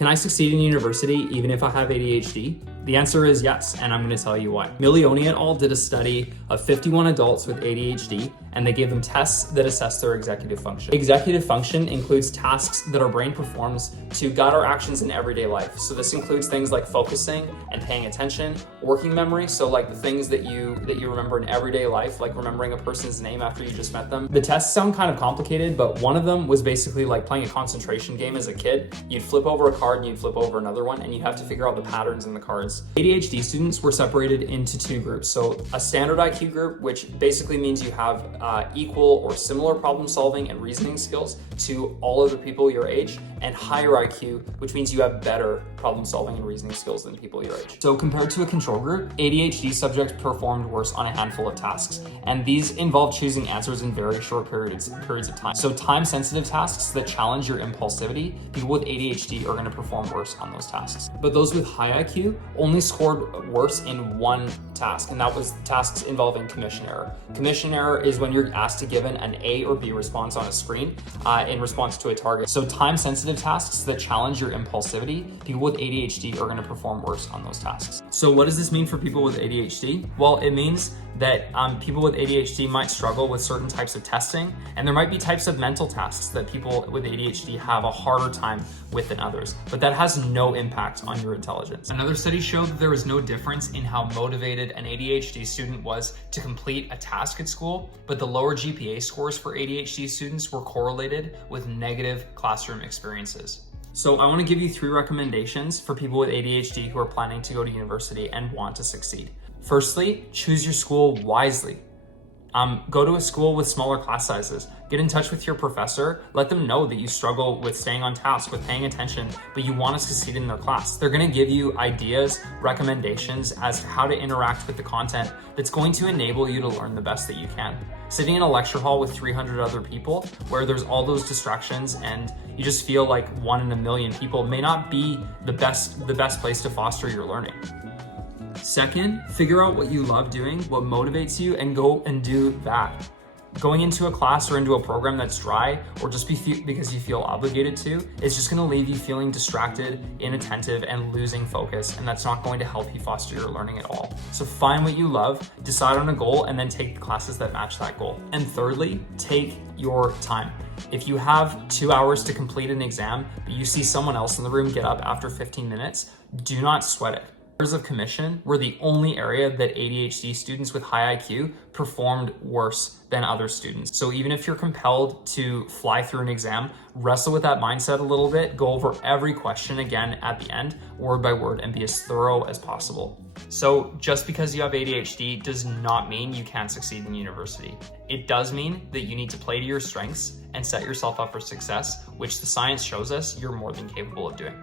Can I succeed in university even if I have ADHD? The answer is yes, and I'm going to tell you why. Milioni et al. Did a study of 51 adults with ADHD, and they gave them tests that assess their executive function. Executive function includes tasks that our brain performs to guide our actions in everyday life. So this includes things like focusing and paying attention, working memory, so like the things that you remember in everyday life, like remembering a person's name after you just met them. The tests sound kind of complicated, but one of them was basically like playing a concentration game as a kid. You'd flip over a card and you'd flip over another one, and you have to figure out the patterns in the cards. ADHD students were separated into two groups. So a standard IQ group, which basically means you have equal or similar problem solving and reasoning skills to all other people your age, and higher IQ, which means you have better problem solving and reasoning skills than people your age. So compared to a control group, ADHD subjects performed worse on a handful of tasks, and these involve choosing answers in very short periods of time. So time-sensitive tasks that challenge your impulsivity, people with ADHD are going to perform worse on those tasks. But those with high IQ only scored worse in one task, and that was tasks involving commission error. Commission error is when you're asked to give an A or B response on a screen in response to a target. So time-sensitive tasks that challenge your impulsivity, people with ADHD are going to perform worse on those tasks. So what does this mean for people with ADHD? Well, it means that people with ADHD might struggle with certain types of testing, and there might be types of mental tasks that people with ADHD have a harder time with than others, but that has no impact on your intelligence. Another study showed that there was no difference in how motivated an ADHD student was to complete a task at school, but the lower GPA scores for ADHD students were correlated with negative classroom experiences. So I want to give you 3 recommendations for people with ADHD who are planning to go to university and want to succeed. Firstly, choose your school wisely. Go to a school with smaller class sizes. Get in touch with your professor. Let them know that you struggle with staying on task, with paying attention, but you want to succeed in their class. They're going to give you ideas, recommendations as to how to interact with the content that's going to enable you to learn the best that you can. Sitting in a lecture hall with 300 other people where there's all those distractions and you just feel like one in a million people may not be the best place to foster your learning. Second, figure out what you love doing, what motivates you, and go and do that. Going into a class or into a program that's dry, or just because you feel obligated to, is just going to leave you feeling distracted, inattentive, and losing focus, and that's not going to help you foster your learning at all. So find what you love, decide on a goal, and then take the classes that match that goal. And thirdly, take your time. If you have 2 hours to complete an exam, but you see someone else in the room get up after 15 minutes, do not sweat it. Of commission were the only area that ADHD students with high IQ performed worse than other students. So even if you're compelled to fly through an exam, wrestle with that mindset a little bit, go over every question again at the end, word by word, and be as thorough as possible. So just because you have ADHD does not mean you can't succeed in university. It does mean that you need to play to your strengths and set yourself up for success, which the science shows us you're more than capable of doing.